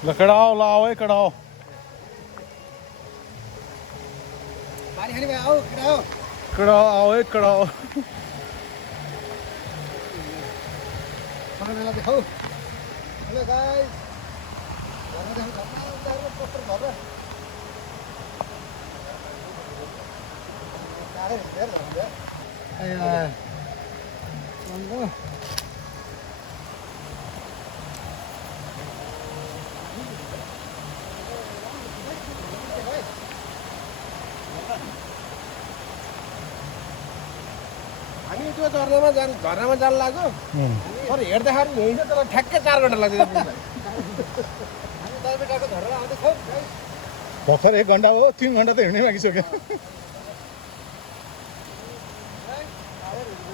ल कडाओ लाओ है कडाओ पानी खाने भाइ आऊ केटा हो कडाओ आओ है कडाओ खाना मेला देखाऊ हेलो गाइस घरमा देखाऊ घरमा पोस्टर घर सारे धेर भन्दै आया भन्नु हामी त्यो झरनामा जान लाग्यो तर हेर्दाखेरि हिँड्छ तर ठ्याक्कै 4 घन्टा लाग्छ हामी दाइबेटाको झरना आउँदैछौँ भर्खर 1 घन्टा हो 3 घन्टा त हिँड्नै बाँकी सक्यो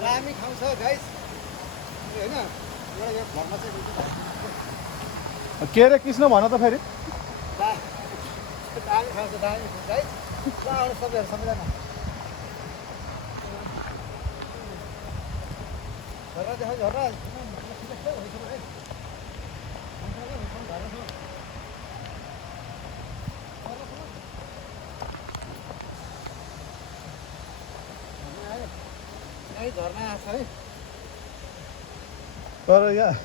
दामी ठाउँ छ गाइस होइन एउटा यो घरमा चाहिँ के रे कृष्ण भन त फेरि दामी ठाउँ छ दामी गाइस सबैजना झर्ना देखाउ झर्ना झर्ना आएको छ है तर यहाँ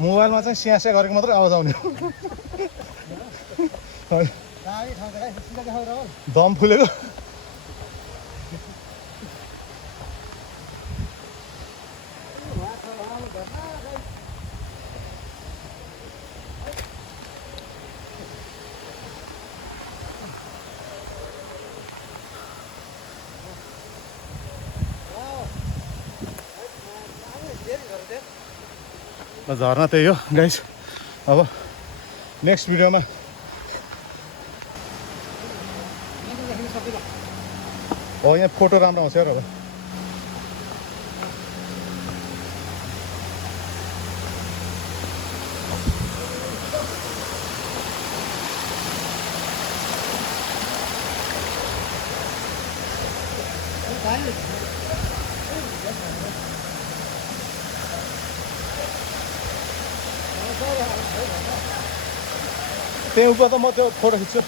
मोबाइलमा चाहिँ स्यास्या गरेको मात्रै आवाज आउने हो दामी ठाउँ छ गाइस सिधा देखाउ राहुल दम फुलेको झर्ना त्यही हो गाइस अब नेक्स्ट भिडियोमा हो यहाँ फोटो राम्रो आउँछ यार अब त्यही उप त म त्यो फोटो खिच्छु